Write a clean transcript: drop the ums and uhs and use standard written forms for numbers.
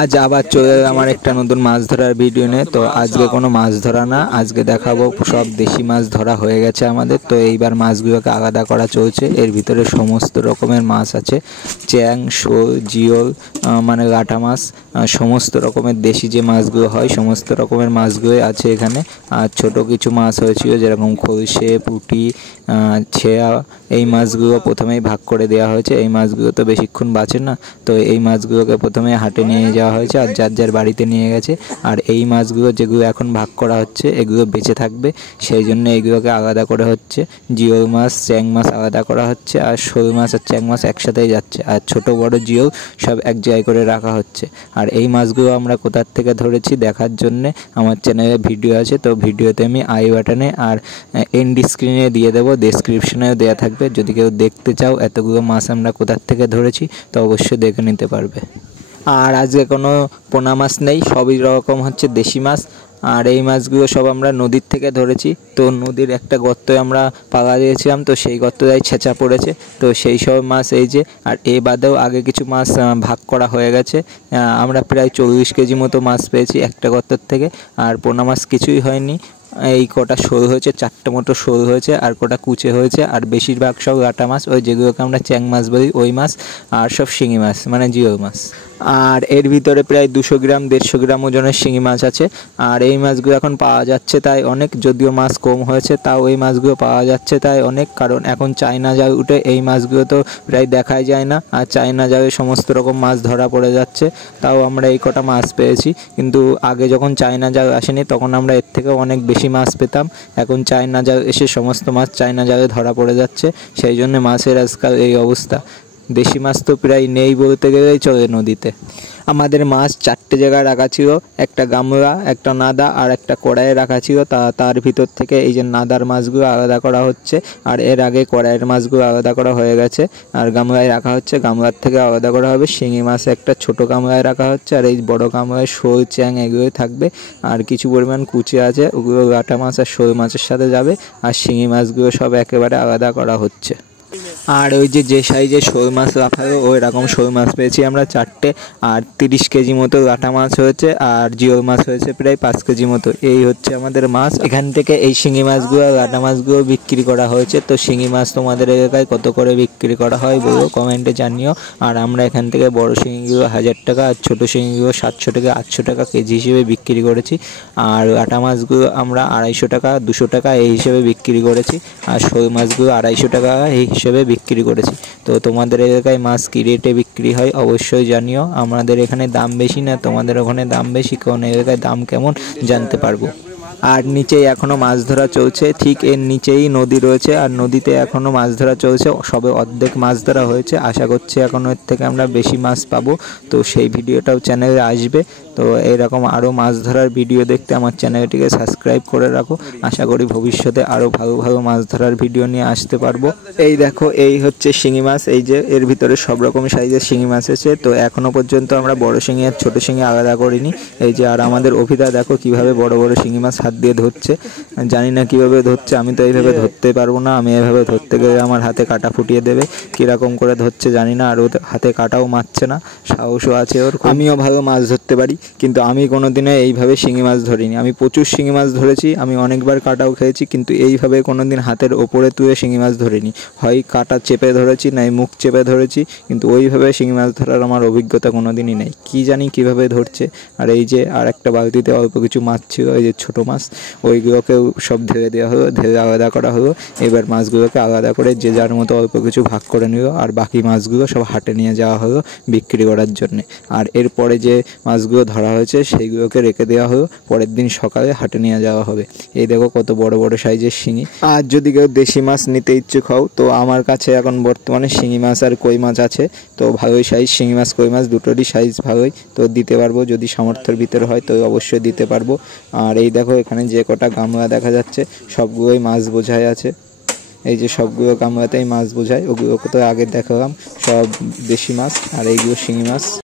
আজ আবার চলে এলাম আমার একটা নতুন মাছ ধরার ভিডিও নিয়ে। তো আজকে কোনো মাছ ধরা না, আজকে দেখাবো সব দেশি মাছ ধরা হয়ে গেছে আমাদের। তো এইবার মাছগুলোকে আলাদা করা চলছে। এর ভিতরে সমস্ত রকমের মাছ আছে, চ্যাং, শোল, জিওল, মানে লাটা মাছ, সমস্ত রকমের দেশি যে মাছগুলো হয় সমস্ত রকমের মাছগুলোই আছে এখানে। আর ছোট কিছু মাছ হয়েছিল যেরকম খলসে, পুঁটি, ছেয়া, এই মাছগুলো প্রথমেই ভাগ করে দেওয়া হয়েছে। এই মাছগুলো তো বেশিক্ষণ বাঁচে না, তো এই মাছগুলোকে প্রথমে হাটে নিয়ে যাওয়া হয়েছে আর যার যার বাড়িতে নিয়ে গেছে। আর এই মাছগুলো যেগুলো এখন ভাগ করা হচ্ছে এগুলো বেঁচে থাকবে, সেই জন্য এইগুলোকে আলাদা করে হচ্ছে। জিওল মাছ, চ্যাং মাছ আলাদা করা হচ্ছে, আর শোল মাছ আর চ্যাং মাছ একসাথেই যাচ্ছে, আর ছোট বড় জিওল সব এক জায়গায় করে রাখা হচ্ছে। আর এই মাছগুলো আমরা কোথার থেকে ধরেছি দেখার জন্যে আমার চ্যানেলে ভিডিও আছে, তো ভিডিওতে আমি আই বাটনে আর এন্ড স্ক্রিনে দিয়ে দেবো, ডেসক্রিপশনেও দেওয়া থাকবে। যদি কেউ দেখতে চাও এতগুলো মাছ আমরা কোথার থেকে ধরেছি তো অবশ্যই দেখে নিতে পারবে। আর আজকে কোনো পোনা মাছ নেই, সবই রকম হচ্ছে দেশি মাছ। আর এই মাছগুলো সব আমরা নদীর থেকে ধরেছি। তো নদীর একটা গর্তে আমরা পালা দিয়েছিলাম, তো সেই গর্তটাই ছেঁচা পড়েছে, তো সেই সব মাছ এই যে। আর এ বাদেও আগে কিছু মাছ ভাগ করা হয়ে গেছে। আমরা প্রায় 40 কেজি মতো মাছ পেয়েছি একটা গর্তের থেকে। আর পোনা মাছ কিছুই হয়নি, এই কটা শোল হয়েছে, 4টে মতো শোল হয়েছে, আর কটা কুচে হয়েছে। আর বেশিরভাগ সব লাটা মাছ, ওই যেগুলোকে আমরা চ্যাং মাছ বলি ওই মাছ, আর সব শিঙি মাছ মানে জিওল মাছ। আর এর ভিতরে প্রায় 200 গ্রাম 150 গ্রাম ওজনের শিঙি মাছ আছে। আর এই মাছগুলো এখন পাওয়া যাচ্ছে তাই অনেক, যদিও মাছ কম হয়েছে তাও এই মাছগুলো পাওয়া যাচ্ছে তাই অনেক, কারণ এখন চায়না জাল উঠে এই মাছগুলো তো প্রায় দেখাই যায় না। আর চায়না জালে সমস্ত রকম মাছ ধরা পড়ে যাচ্ছে, তাও আমরা এই কটা মাছ পেয়েছি। কিন্তু আগে যখন চায়না জাল আসেনি তখন আমরা এর থেকেও অনেক বেশি মাছ পেতাম। এখন চায়না জাল এসে সমস্ত মাছ চায়না জালে ধরা পড়ে যাচ্ছে, সেই জন্য মাছের আজকাল এই অবস্থা। দেশি মাছ তো প্রায় নেই বলতে গেলেই চলে নদীতে। আমাদের মাছ 4টে জায়গায় রাখা ছিল, একটা গামলা, একটা নাদা আর একটা কড়াইয়ে রাখা ছিল। তার ভিতর থেকে এই যে নাদার মাছগুলো আলাদা করা হচ্ছে, আর এর আগে কড়াইয়ের মাছগুলো আলাদা করা হয়ে গেছে আর গামলায় রাখা হচ্ছে। গামলার থেকে আলাদা করা হবে। শিঙি মাছ একটা ছোট গামলায় রাখা হচ্ছে, আর এই বড় গামলায় শোল, চ্যাং এগুলোই থাকবে। আর কিছু পরিমাণ কুচে আছে, ওগুলো লাটা মাছ আর শোল মাছের সাথে যাবে। আর শিঙি মাছগুলো সব একেবারে আলাদা করা হচ্ছে। আর ওই যে সাইজের শোল মাছ রাখালো ওই রকম শোল মাছ পেয়েছি আমরা 4টে। আর 30 কেজি মতো লাটা মাছ হয়েছে, আর জিওল মাছ হয়েছে প্রায় 5 কেজি মতো। এই হচ্ছে আমাদের মাছ। এখান থেকে এই শিঙি মাছগুলো, লাটা মাছগুলো বিক্রি করা হয়েছে। তো শিঙি মাছ তোমাদের এলাকায় কত করে বিক্রি করা হয় বলো, কমেন্টে জানিও। আর আমরা এখান থেকে বড় শিঙিগুলো 1000 টাকা আর ছোটো শিঙিগুলো 700 থেকে 800 টাকা কেজি হিসেবে বিক্রি করেছি। আর লাটা মাছগুলো আমরা 250 টাকা 200 টাকা এই হিসেবে বিক্রি করেছি। আর শোল মাছগুলো 250 টাকা এই হিসেবে বিক্রি করেছি। তো তোমাদের এলাকায় মাছ কী রেটে বিক্রি হয় অবশ্যই জানিও। আমাদের এখানে দাম বেশি না, তোমাদের ওখানে দাম বেশি, কোন এলাকায় দাম কেমন জানতে পারবো। আর নিচেই এখনও মাছ ধরা চলছে, ঠিক এর নিচেই নদী রয়েছে, আর নদীতে এখনও মাছ ধরা চলছে। সবে অর্ধেক মাছ ধরা হয়েছে, আশা করছি এখনও এর থেকে আমরা বেশি মাছ পাবো। তো সেই ভিডিওটাও চ্যানেলে আসবে। তো এইরকম আরও মাছ ধরার ভিডিও দেখতে আমার চ্যানেলটিকে সাবস্ক্রাইব করে রাখো। আশা করি ভবিষ্যতে আরও ভালো ভালো মাছ ধরার ভিডিও নিয়ে আসতে পারবো। এই দেখো, এই হচ্ছে শিঙি মাছ, এই যে এর ভিতরে সব রকম সাইজের শিঙি মাছ আছে। তো এখনও পর্যন্ত আমরা বড় শিঙি আর ছোটো শিঙি আলাদা করিনি। এই যে, আর আমাদের অভিদা দেখো কীভাবে বড় বড় শিঙি মাছ হাত দিয়ে ধরছে। জানি না কীভাবে ধরছে, আমি তো এইভাবে ধরতে পারবো না। আমি এভাবে ধরতে গেলে আমার হাতে কাঁটা ফুটিয়ে দেবে। কীরকম করে ধরছে জানি না, আর ওর হাতে কাঁটাও মারছে না, সাহসও আছে ওর। আমিও ভালো মাছ ধরতে পারি, কিন্তু আমি কোনো দিনে এইভাবে শিঙি মাছ ধরিনি। আমি প্রচুর শিঙি মাছ ধরেছি, আমি অনেকবার কাঁটাও খেয়েছি, কিন্তু এইভাবে কোনো দিন হাতের ওপরে তুলে শিঙি মাছ ধরিনি। হয় কাঁটা চেপে ধরেছি, নাই মুখ চেপে ধরেছি, কিন্তু ওইভাবে শিঙি মাছ ধরার আমার অভিজ্ঞতা কোনো দিনই নেই। কী জানি কীভাবে ধরছে। আর এই যে আর একটা বালতিতে অল্প কিছু মাছ ছিল, এই যে ছোটো মাছ, ওইগুলোকেও সব ঢেলে দেওয়া হলো, ঢেলে আলাদা করা হলো। এবার মাছগুলোকে আলাদা করে যে যার মতো অল্প কিছু ভাগ করে নিল, আর বাকি মাছগুলো সব হাটে নিয়ে যাওয়া হলো বিক্রি করার জন্যে। আর এরপরে যে মাছগুলো ধরা হয়েছে সেইগুলোকে রেখে দেওয়া হলো, পরের দিন সকালে হাটে নিয়ে যাওয়া হবে। এই দেখো কত বড় বড় সাইজের শিঙি। আর যদি কেউ দেশি মাছ নিতে ইচ্ছুক হও, তো আমার কাছে এখন বর্তমানে শিঙি মাছ আর কই মাছ আছে। তো ভালোই সাইজ, শিঙি মাছ কই মাছ দুটোরই সাইজ ভালোই, তো দিতে পারবো। যদি সামর্থ্যের ভিতরে হয় তো অবশ্যই দিতে পারবো। আর এই দেখো এখানে যে কটা গামলা দেখা যাচ্ছে সবগুলোই মাছ বোঝাই আছে। এই যে সবগুলো গামলাতেই মাছ বোঝায়, ওগুলোকে তো আগে দেখালাম, সব দেশি মাছ। আর এইগুলো শিঙি মাছ।